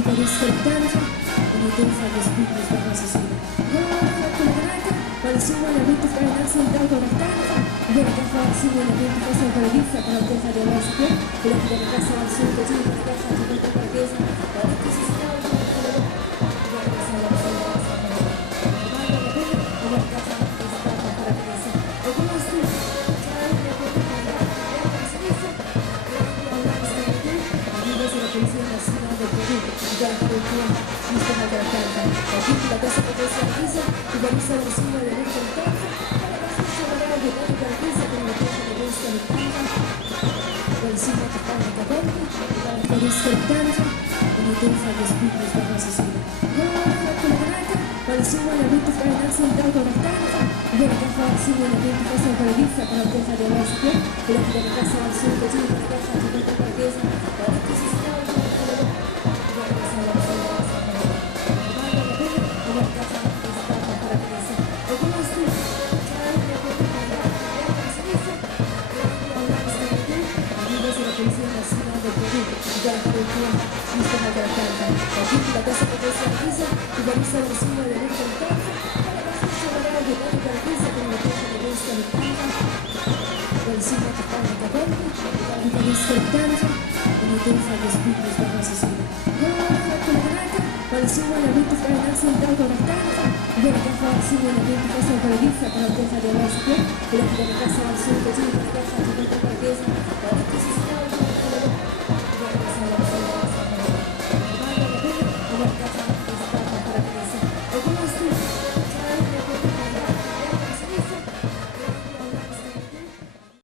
Riferisco tanto come pensa agli spiriti da cosa si vede. Non ho fatto la granata, ma il suo elemento fa innanzi un dato alla stanza. Viene che fa il suo elemento fa sempre la vista, però pensa di aversi più. Quello che deve passare al suo così, non è che fa tutto il tempo la chiesa. Ma non si sta un po' con la bocca. Viene che sa la sua cosa, ma non è la pena, non è che fa tutto il tempo per la chiesa. E come sti? C'è una cosa che va a sinistra, e a una sinistra, a dire se la polizia non si muove più. Già il tuo visto che la carta e quindi la cosa che pensa la chiesa ti va vista la sua delle mie contatto e la cosa che voleva vedere per la chiesa con la chiesa che pensa di tanto del signore che fa i capelli la riferisco tanto come pensa agli spiriti da cosa si vede. Non ho fatto la granata, ma il signore elemento fa innanzi un dato alla stanza. Viene che fa il signore elemento fa sempre la vista, però pensa di aversi più. Quello che deve passare al suo così non è che fa tutto il tempo la chiesa. Ma non si sta un po' con la bocca. Già il tuo visto che la carta e quindi la cosa che pensa la chiesa ti va vista la sua delle mie contatto e la cosa che voleva vedere per la chiesa con la chiesa che pensa di tanto del signore che fa i capelli la riferisco tanto come pensa agli spiriti da cosa si vede. Non ho fatto la granata, ma il signore elemento fa innanzi un dato alla stanza. Viene che fa il signore elemento fa sempre la vista, però pensa di aversi più. Quello che deve passare al suo così non è che fa tutto il tempo la chiesa.